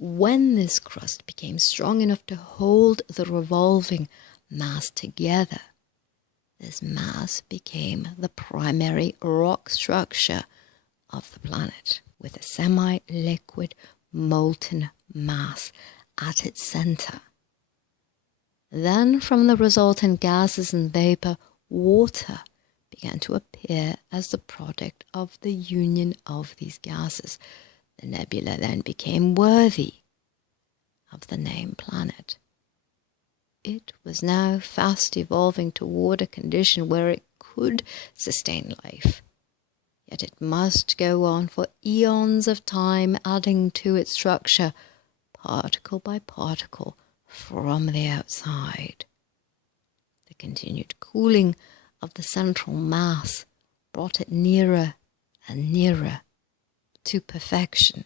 When this crust became strong enough to hold the revolving mass together, this mass became the primary rock structure of the planet, with a semi-liquid molten mass at its center. Then, from the resultant gases and vapor, water began to appear as the product of the union of these gases. The nebula then became worthy of the name planet. It was now fast evolving toward a condition where it could sustain life. Yet it must go on for eons of time, adding to its structure, particle by particle, from the outside. The continued cooling of the central mass brought it nearer and nearer to perfection,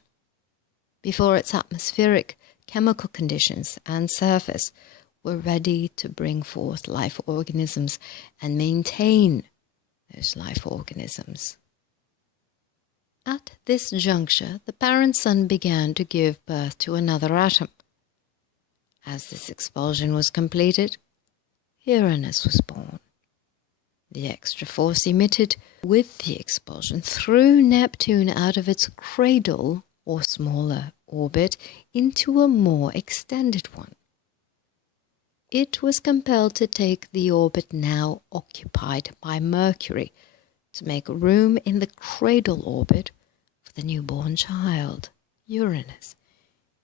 before its atmospheric, chemical conditions and surface were ready to bring forth life organisms and maintain those life organisms. At this juncture, the parent sun began to give birth to another atom. As this expulsion was completed, Uranus was born. The extra force emitted with the expulsion threw Neptune out of its cradle, or smaller orbit, into a more extended one. It was compelled to take the orbit now occupied by Mercury to make room in the cradle orbit for the newborn child, Uranus,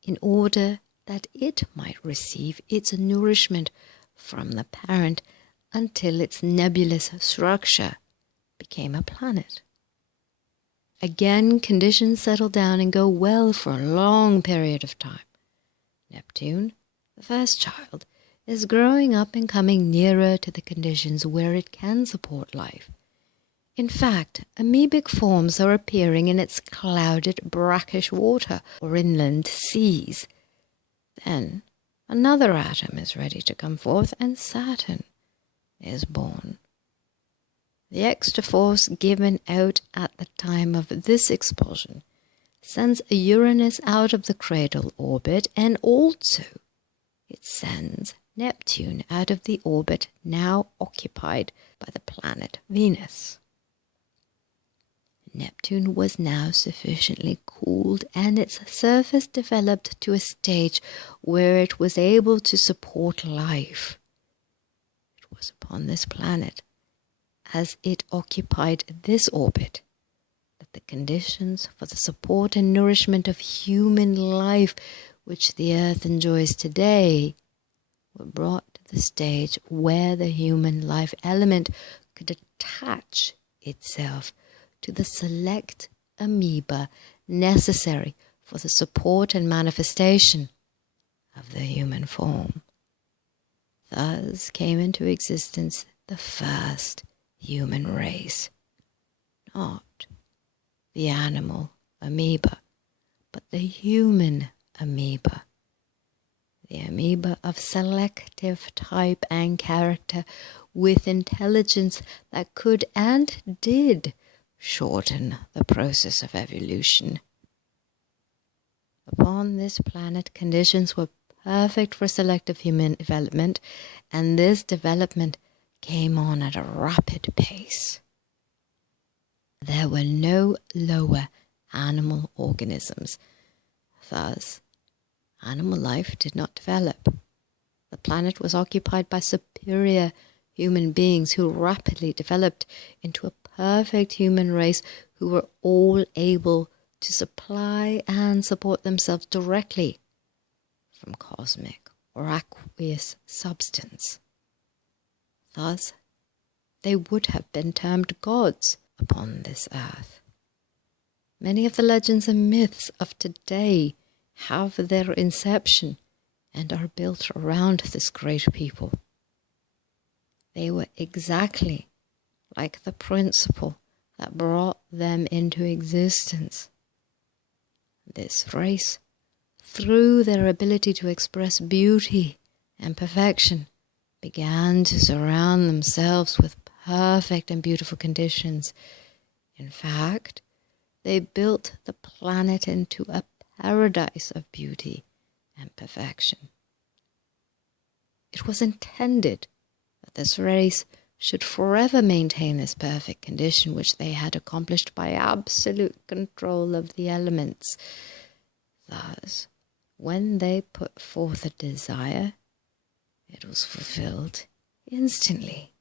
in order that it might receive its nourishment from the parent until its nebulous structure became a planet. Again, conditions settle down and go well for a long period of time. Neptune, the first child, is growing up and coming nearer to the conditions where it can support life. In fact, amoebic forms are appearing in its clouded, brackish water or inland seas. Then another atom is ready to come forth, and Saturn is born. The extra force given out at the time of this expulsion sends Uranus out of the cradle orbit, and also it sends Neptune out of the orbit now occupied by the planet Venus. Neptune was now sufficiently cooled and its surface developed to a stage where it was able to support life. It was upon this planet, as it occupied this orbit, that the conditions for the support and nourishment of human life which the Earth enjoys today were brought to the stage where the human life element could attach itself to the select amoeba necessary for the support and manifestation of the human form. Thus came into existence the first human race, not the animal amoeba, but the human amoeba, the amoeba of selective type and character, with intelligence that could and did shorten the process of evolution. Upon this planet, conditions were perfect for selective human development, and this development came on at a rapid pace. There were no lower animal organisms. Thus, animal life did not develop. The planet was occupied by superior human beings who rapidly developed into a perfect human race who were all able to supply and support themselves directly from cosmic or aqueous substance. Thus, they would have been termed gods upon this earth. Many of the legends and myths of today have their inception and are built around this great people. They were exactly like the principle that brought them into existence. This race, through their ability to express beauty and perfection, began to surround themselves with perfect and beautiful conditions. In fact, they built the planet into a paradise of beauty and perfection. It was intended that this race should forever maintain this perfect condition which they had accomplished by absolute control of the elements. Thus, when they put forth a desire, it was fulfilled instantly.